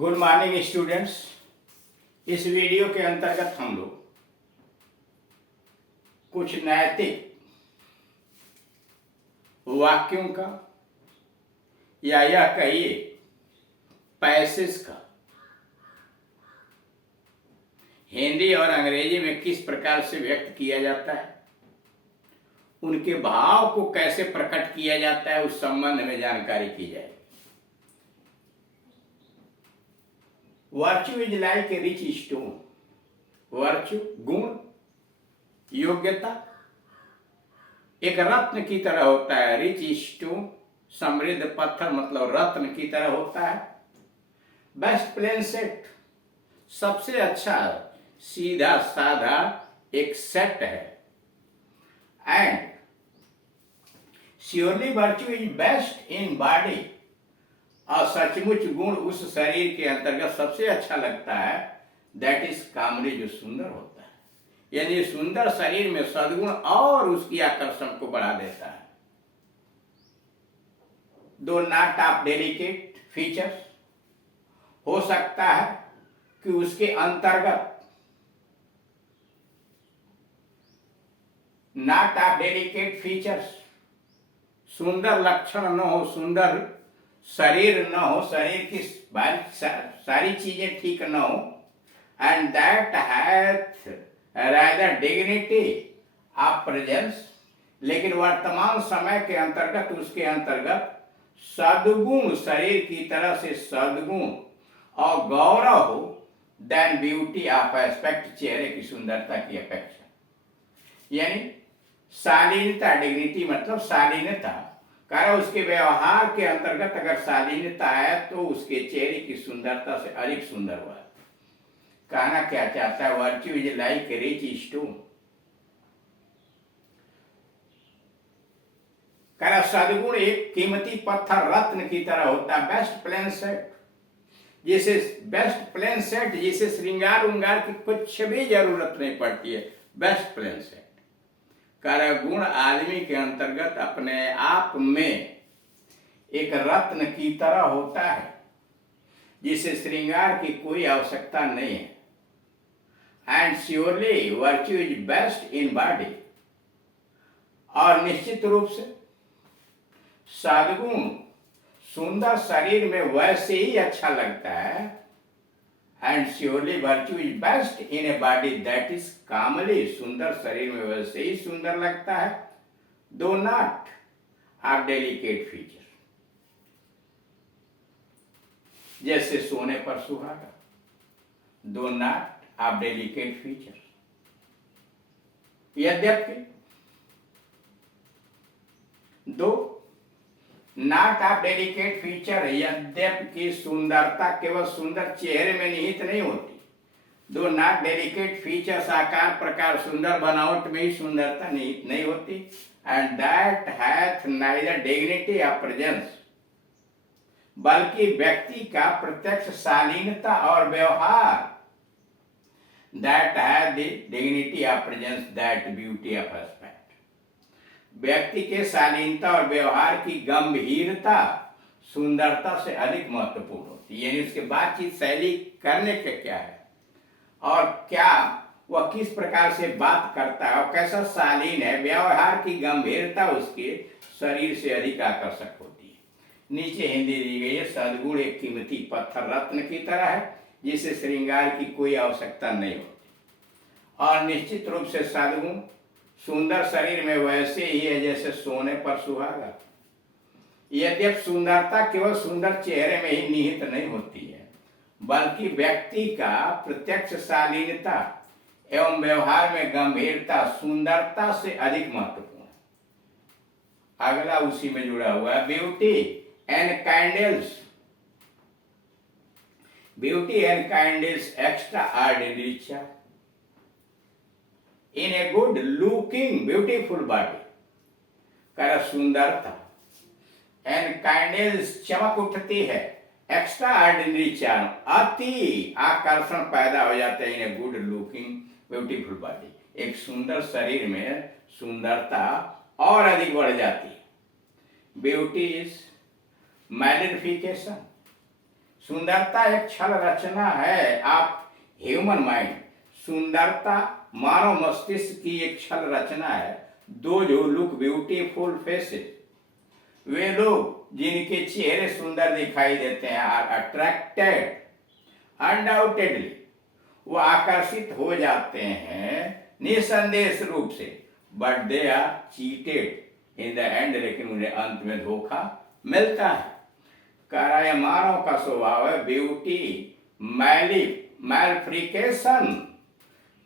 Good morning students. इस video के अंतर्गत हम लोग कुछ नैतिक वाक्यों का या यह कहिए पैसेज का हिंदी और अंग्रेजी में किस प्रकार से व्यक्त किया जाता है, उनके भाव को कैसे प्रकट किया जाता है, उस संबंध में जानकारी की जाएगी। Virtue is like a rich stone. Virtue गुण, योग्यता एक रत्न की तरह होता है। रिच स्टोन समृद्ध पत्थर मतलब रत्न की तरह होता है। बेस्ट प्लेन सेट सबसे अच्छा सीधा साधा एक सेट है। And surely virtue is best in body. और सचमुच गुण उस शरीर के अंतर्गत सबसे अच्छा लगता है। दैट इज कामली, जो सुंदर होता है। यानी सुंदर शरीर में सद्गुण और उसकी आकर्षण को बढ़ा देता है। दो नॉट ऑफ डेलिकेट फीचर्स, हो सकता है कि उसके अंतर्गत नॉट ऑफ डेलिकेट फीचर्स सुंदर लक्षण न हो, सुंदर शरीर न हो, शरीर की सारी चीजें ठीक न हो। And that hath rather dignity of presence, लेकिन वर्तमान समय के अंतर्गत उसके अंतर्गत सद्गुण, शरीर की तरह से सद्गुण और गौरव हो। देन ब्यूटी ऑफ एस्पेक्ट, चेहरे की सुंदरता की अपेक्षा। यानी शालीनता, डिग्निटी मतलब शालीनता, कारण उसके व्यवहार के अंतर्गत अगर शालीनता है तो उसके चेहरे की सुंदरता से अधिक सुंदर हुआ। कहना क्या चाहता है? Virtue is like a rich stone. कारण सद्गुण एक कीमती पत्थर रत्न की तरह होता है। बेस्ट प्लेन सेट, जिसे बेस्ट प्लेन सेट जिसे श्रृंगार उंगार की कुछ भी जरूरत नहीं पड़ती है। बेस्ट प्लेन सेट कारण गुण आदमी के अंतर्गत अपने आप में एक रत्न की तरह होता है, जिसे श्रृंगार की कोई आवश्यकता नहीं है। And surely virtue is best in body, और निश्चित रूप से सद्गुण सुंदर शरीर में वैसे ही अच्छा लगता है। And surely virtue is best in a body that is comely, सुंदर शरीर में वैसे ही सुंदर लगता है। दो नॉट ऑफ डेलिकेट फीचर, जैसे सोने पर सुहागा। दो नॉट ऑफ डेलिकेट फीचर, यद्यपि दो नॉट ऑफ डेलिकेट फीचर, यद्यपि सुंदरता केवल सुंदर चेहरे में निहित नहीं होती। दो नॉट डेलिकेट फीचर्स आकार प्रकार सुंदर बनावट में ही सुंदरता निहित नहीं होती। And that hath neither dignity of presence, बल्कि व्यक्ति का प्रत्यक्ष शालीनता और व्यवहार। That hath the dignity of presence that beauty of aspect, व्यक्ति के शालीनता और व्यवहार की गंभीरता सुंदरता से अधिक महत्वपूर्ण होती है। यानी उसके बातचीत शैली करने के क्या है और क्या वह किस प्रकार से बात करता है और कैसा शालीन है, व्यवहार की गंभीरता उसके शरीर से अधिक आकर्षक होती है। नीचे हिंदी दी गई है। सद्गुण एक कीमती पत्थर रत्न की तरह है, जिसे श्रृंगार की कोई आवश्यकता नहीं होती। और निश्चित रूप से सद्गुण सुंदर शरीर में वैसे ही है जैसे सोने पर सुहागा। यद्यपि सुंदरता केवल सुंदर चेहरे में ही निहित नहीं होती है, बल्कि व्यक्ति का प्रत्यक्ष शालीनता एवं व्यवहार में गंभीरता सुंदरता से अधिक महत्वपूर्ण है। अगला उसी में जुड़ा हुआ है। Beauty and kindles, beauty and kindles extraordinary charm in a good looking beautiful body. कर सुंदरता एंड काइंडल्स चमक उठती है। एक्स्ट्रा ऑर्डिनरी चार्म अति आकर्षण पैदा हो जाता है। In a good looking beautiful body, एक सुंदर शरीर में सुंदरता और अधिक बढ़ जाती है। ब्यूटी इज मैग्निफिकेशन, सुंदरता एक छल रचना है आप ह्यूमन माइंड। सुंदरता मानव मस्तिष्क की एक छल रचना है। दो जो लुक ब्यूटीफुल फेसेस, वे लोग जिनके चेहरे सुंदर दिखाई देते हैं, आर अट्रैक्टेड अनडाउटेडली, वो आकर्षित हो जाते हैं निसंदेह रूप से, but they are cheated in the end, लेकिन उन्हें अंत में धोखा मिलता है। कह रहा है मानव का स्वभाव है ब्यूटी मैलिफिकेशन।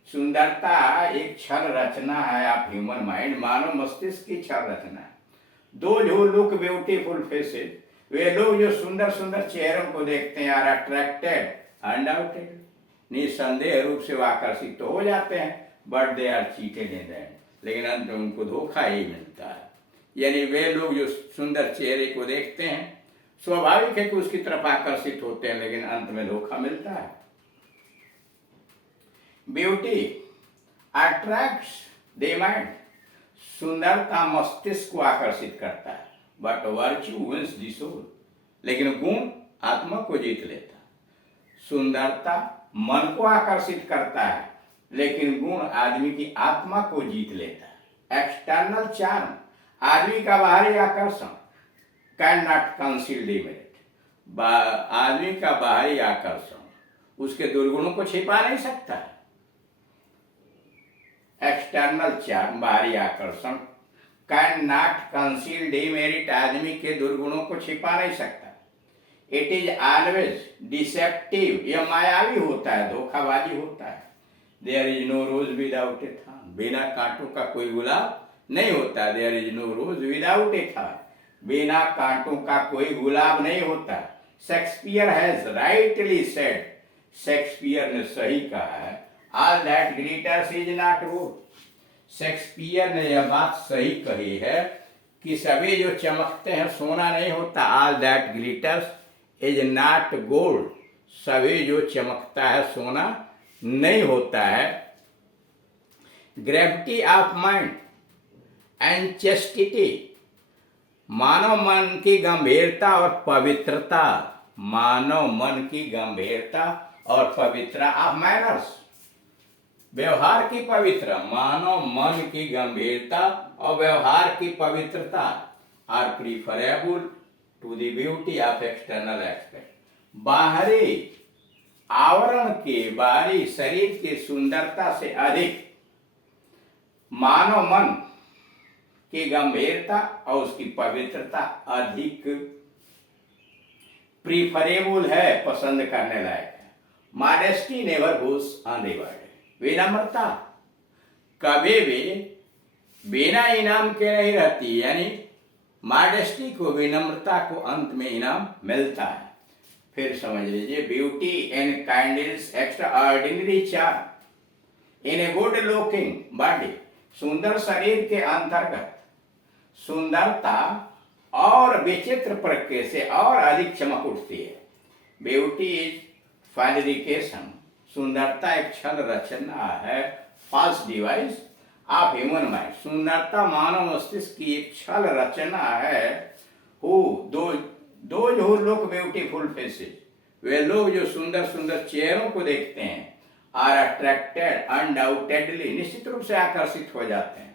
सुंदरता एक छल रचना है आप ह्यूमन माइंड, मानव मस्तिष्क की छल रचना है। दो जो लुक ब्यूटीफुल फेसेस, वे लोग जो सुंदर सुंदर चेहरों को देखते हैं, आर अट्रैक्टेड अनडाउटेड, निसंदेह रूप से वो आकर्षित तो हो जाते हैं, but they are cheated in the end, लेकिन अंत में उनको धोखा ही मिलता है। यानी वे लोग जो सुंदर चेहरे को देखते हैं, स्वाभाविक है कि उसकी तरफ आकर्षित होते हैं, लेकिन अंत में धोखा मिलता है। ब्यूटी अट्रैक्ट्स द माइंड, सुंदरता मस्तिष्क को आकर्षित करता है, but virtue wins the soul, लेकिन गुण आत्मा को जीत लेता है। सुंदरता मन को आकर्षित करता है, लेकिन गुण आदमी की आत्मा को जीत लेता है। एक्सटर्नल चार्म, आदमी का बाहरी आकर्षण, कैन नॉट कंसील डिमेरिट, आदमी का बाहरी आकर्षण उसके दुर्गुणों को छिपा नहीं सकता है। एक्सटर्नल चार्म, बाहरी आकर्षण, कैन नॉट कंसील डिमेरिट, आदमी के दुर्गुणों को छिपा नहीं सकता। इट इज ऑलवेज डिसेप्टिव, यह मायावी होता है, धोखाबाजी होता है। There is no rose without a thorn, बिना कांटों का कोई गुलाब नहीं होता। There is no rose without a thorn, बिना कांटों का कोई गुलाब नहीं होता। Shakespeare has rightly said, Shakespeare ने सही कहा है, all that glitters is not gold. Shakespeare ने यह बात सही कही है कि सभी जो चमकते हैं सोना नहीं होता। All that glitters is not gold, सभी जो चमकता है सोना नहीं होता है। Gravity of mind and chastity, मानव मन की गंभीरता और पवित्रता, मानव मन की गंभीरता और पवित्रता ऑफ मैनर्स, व्यवहार की पवित्र, मानव मन की गंभीरता और व्यवहार की पवित्रता are preferable to the beauty of external aspect, बाहरी आवरण के, बाहरी शरीर की सुंदरता से अधिक मानव मन की गंभीरता और उसकी पवित्रता अधिक प्रीफरेबल है, पसंद करने लायक है। मॉडेस्टी नेवर गोस अनरिवार्डेड, विनम्रता कभी भी बिना इनाम के नहीं रहती, यानी मॉडेस्टी को, विनम्रता को अंत में इनाम मिलता है। फिर समझ लीजिए, beauty and kindness extra ordinary charm in a good looking body, सुंदर शरीर के अंतर्गत सुंदरता और विचित्र प्रकृति से और अधिक चमक उठती है। ब्यूटी इज फैब्रिकेशन, सुंदरता एक छल रचना है, false device of human mind, सुंदरता मानव मस्तिष्क की एक छल रचना है। दो जो लुक ब्यूटीफुल फेसेस, वे लोग जो सुंदर सुंदर चेहरों को देखते हैं, आर अट्रैक्टेड अनडाउटेडली, निश्चित रूप से आकर्षित हो जाते हैं,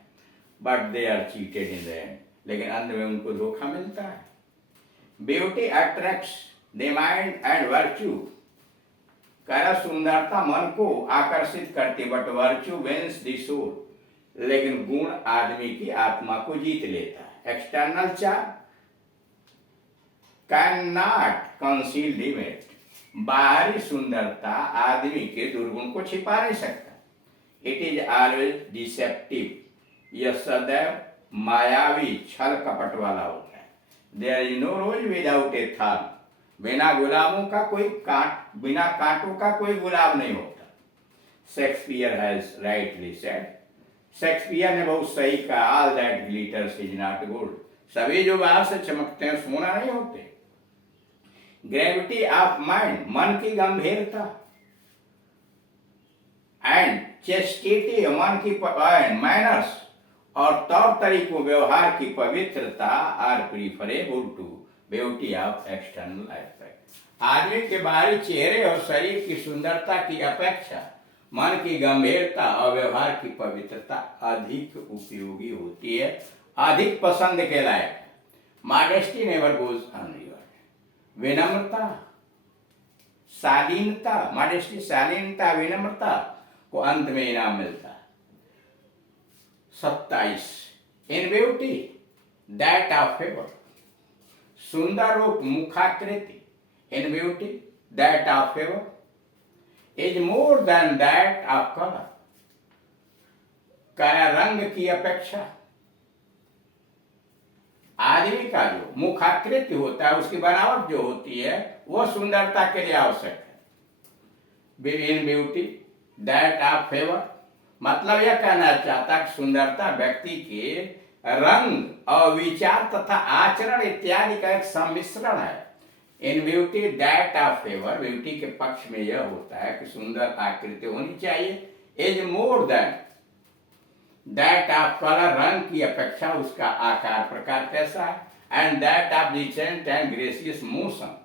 but they are cheated in the end, लेकिन अंत में उनको धोखा मिलता है। Beauty attracts the mind and virtue, कह सुंदरता मन को आकर्षित करती, but virtue wins the soul, लेकिन गुण आदमी की आत्मा को जीत लेता है। External charm can not conceal the merit, बाहरी सुंदरता आदमी के दुर्गुण को छिपा नहीं सकता। इट इज ऑलवेज डिसेप्टिव, यह सदैव मायावी छल कपट वाला होता है। There is no rose without a thorn, बिना गुलाबों का कोई बिना कांटों का कोई गुलाब नहीं होता। Shakespeare has rightly said, Shakespeare ने बहुत सही कहा, all that glitters is not gold, सभी जो बाहर से चमकते हैं सोना नहीं होते। ग्रेविटी ऑफ माइंड, मन की गंभीरता, एंड चेस्टिटी, मन की मैनर्स और तौर तरीकों, व्यवहार की पवित्रता are preferable to beauty of external aspect, आदमी के बाहरी चेहरे और शरीर की सुंदरता की अपेक्षा मन की गंभीरता और व्यवहार की पवित्रता अधिक उपयोगी होती है, अधिक पसंद के लायक। Modesty never goes unrewarded. विनम्रता, शालीनता, मॉडेस्टी शालीनता विनम्रता को अंत में इनाम मिलता है। 27 in beauty that of favour. सुंदर रूप मुखाकृति in beauty that of favour is more than that of colour. काया रंग की अपेक्षा आदमी का जो मुखाकृति होता है, उसकी बनावट जो होती है, वह सुंदरता के लिए आवश्यक है। In beauty that of favour मतलब यह कहना चाहता कि सुंदरता व्यक्ति के रंग और विचार तथा आचरण इत्यादि का एक सम्मिश्रण है। In beauty that of favour, beauty के पक्ष में यह होता है कि सुंदर आकृति होनी चाहिए। Is more than that of colour, रंग की अपेक्षा उसका आकार प्रकार कैसा है। And that of decent and gracious motion,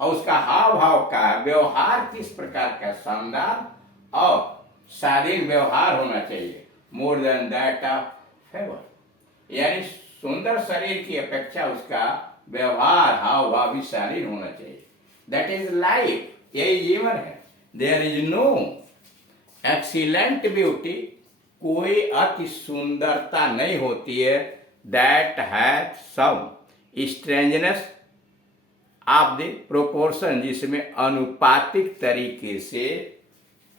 और उसका हाव भाव का व्यवहार किस प्रकार का शानदार और शालीन व्यवहार होना चाहिए। मोर देन दैट ऑफ फेवर, यानी सुंदर शरीर की अपेक्षा उसका व्यवहार हाव भाव भी शालीन होना चाहिए। दैट इज लाइफ, यही जीवन है। There is no excellent beauty, कोई अति सुंदरता नहीं होती है। That has some strangeness of the proportion, जिसमें अनुपातिक तरीके से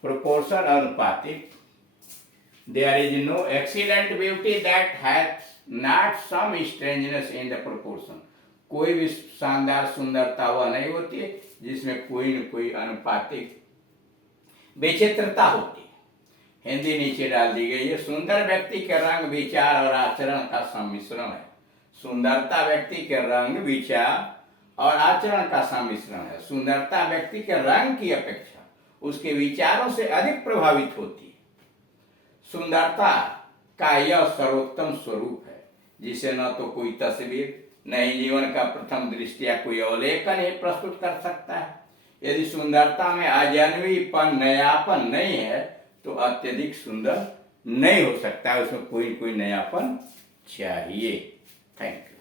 प्रोपोर्शन अनुपातिक। There is no excellent beauty that has not some strangeness in the proportion, कोई भी शानदार सुंदरता वह नहीं होती है जिसमें कोई न कोई अनुपातिक विचित्रता होती है। हिंदी नीचे डाल दी गई है। सुंदर व्यक्ति के रंग विचार और आचरण का सम्मिश्रण है। सुंदरता व्यक्ति के रंग विचार और आचरण का सम्मिश्रण है। सुंदरता व्यक्ति के रंग की अपेक्षा उसके विचारों से अधिक प्रभावित होती है। सुंदरता का यह सर्वोत्तम स्वरूप है जिसे न तो कोई तस्वीर, न ही जीवन का प्रथम दृष्टि या कोई अवलेखन ही प्रस्तुत कर सकता है। यदि सुंदरता में अजनबीपन, नयापन नहीं है तो अत्यधिक सुंदर नहीं हो सकता है, उसमें कोई नयापन चाहिए। Thank you.